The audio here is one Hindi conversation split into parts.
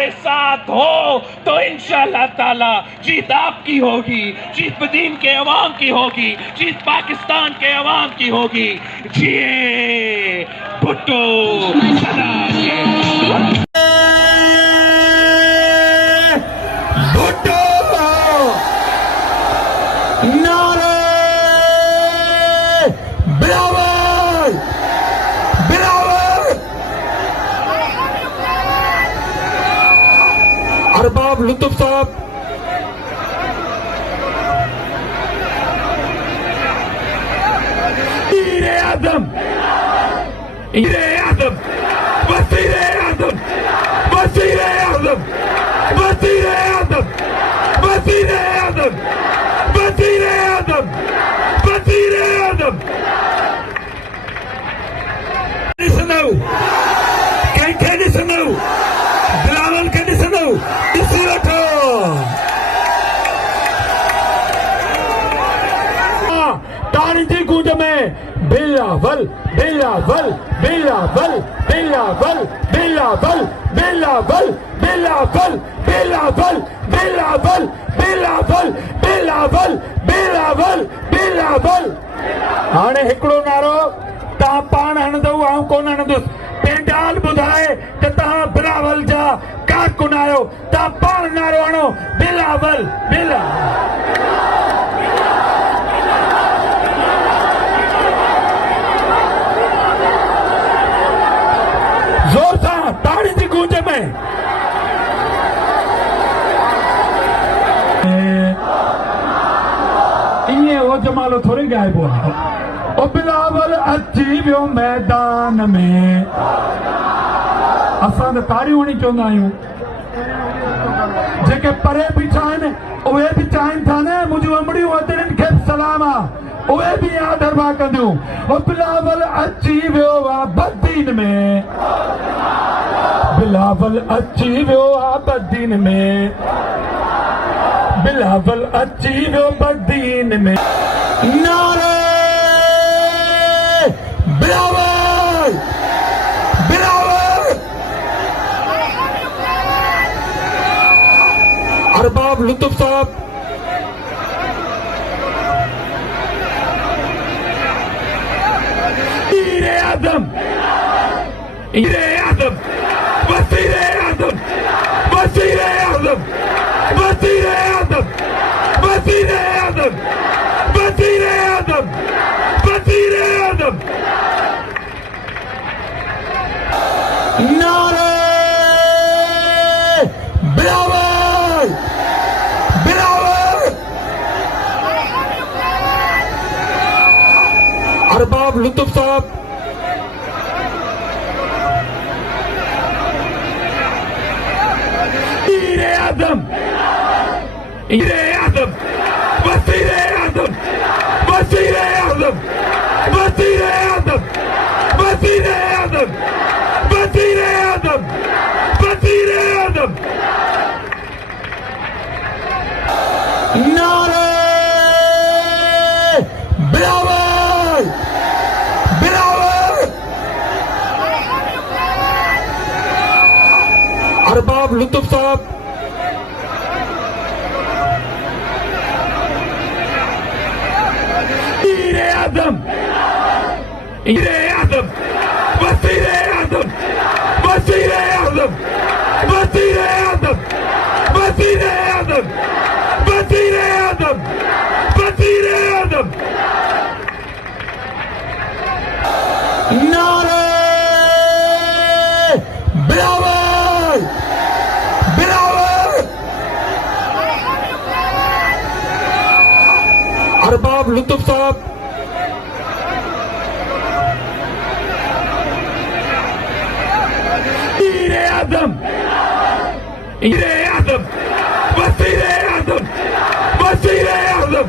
हमारे साथ हो तो इंशाअल्लाह ताला जीत आपकी होगी, जीत दीन के अवाम की होगी, जीत पाकिस्तान के अवाम की होगी। जिए भुट्टो सदा भुट्टो नारे बिलावल बिलावल अरबाब लुत्फ साहब वीरे आदम वीरे आदम वसीरे आदम वसीरे आदम वसीरे आदम वसीरे आदम वसीरे आदम वसीरे आदम ॾिसंदव कंहिंखे ॾिसंदव बिलावल खे ॾिसंदव ॾिसी वठो ताड़ी जी गूंज में बिलावल बिलावल बिलावल बिलावल बिलावल बिलावल बिलावल बिलावल बिलावल बिलावल बिलावल बिलावल बिलावल हाणे हिकिड़ो नारो तव्हां पाण हणंदव आउं कोन हणंदुसि पेंडाल ॿुधाए त तव्हां बिलावल जा कारकुन आहियो तव्हां पाण नारो हणो बिलावल बिलावल जोर सां ताड़ी जी गूंज में इएं वो जमालो थोरी ॻाइबो आहे ओ बिलावल अची वियो मैदान में असां त ताड़ियूं हणी चवंदा आहियूं जेके परे बीठा आहिनि उहे बि चाहिनि था न मुंहिंजूं अमड़ियूं अदड़ियुनि खे बि सलाम आहे उहे बि आदरवा कंदियूं ओ बिलावल अची वियो आहे बदीन में बिलावल अची वियो आहे बदीन में बिलावल अची वियो बदीन में नारे बिलावल बिलावल अरबाब लुत्फ साहब वीरे आदम वीरे आदम वसीरे आदम वसीरे आदम वसीरे आदम वसीरे आदम वसीरे आदम वसीरे आदम नारे बिलावल बिलावल अरबाब लुत्फ साहब वीरे आदम वीरे आदम वसीरे आदम वसीरे आदम वसीरे आदम वसीरे आदम वसीरे आदम वसीरे आदम नारे बिलावल बिलावल अरबाब लुत्फ साहब वीरे आदम वीरे आदम वसीरे आदम वसीरे आदम वसीरे आदम वसीरे आदम वसीरे आदम वसीरे आदम नारे बिलावल बिलावल अरबाब लुत्फ साहब वीरे आदम वीरे आदम वसीरे आदम वसीरे आदम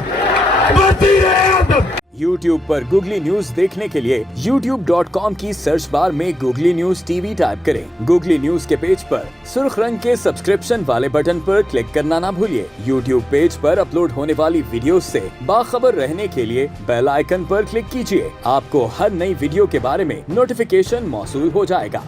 वसीरे आदम YouTube पर गूगली न्यूज देखने के लिए youtube.com की सर्च बार में गूगली न्यूज टीवी टाइप करें। गूगली न्यूज के पेज पर सुर्ख रंग के सब्सक्रिप्शन वाले बटन पर क्लिक करना ना भूलिए। YouTube पेज पर अपलोड होने वाली वीडियोस से बाखबर रहने के लिए बेल आइकन पर क्लिक कीजिए। आपको हर नई वीडियो के बारे में नोटिफिकेशन मौसूल हो जाएगा।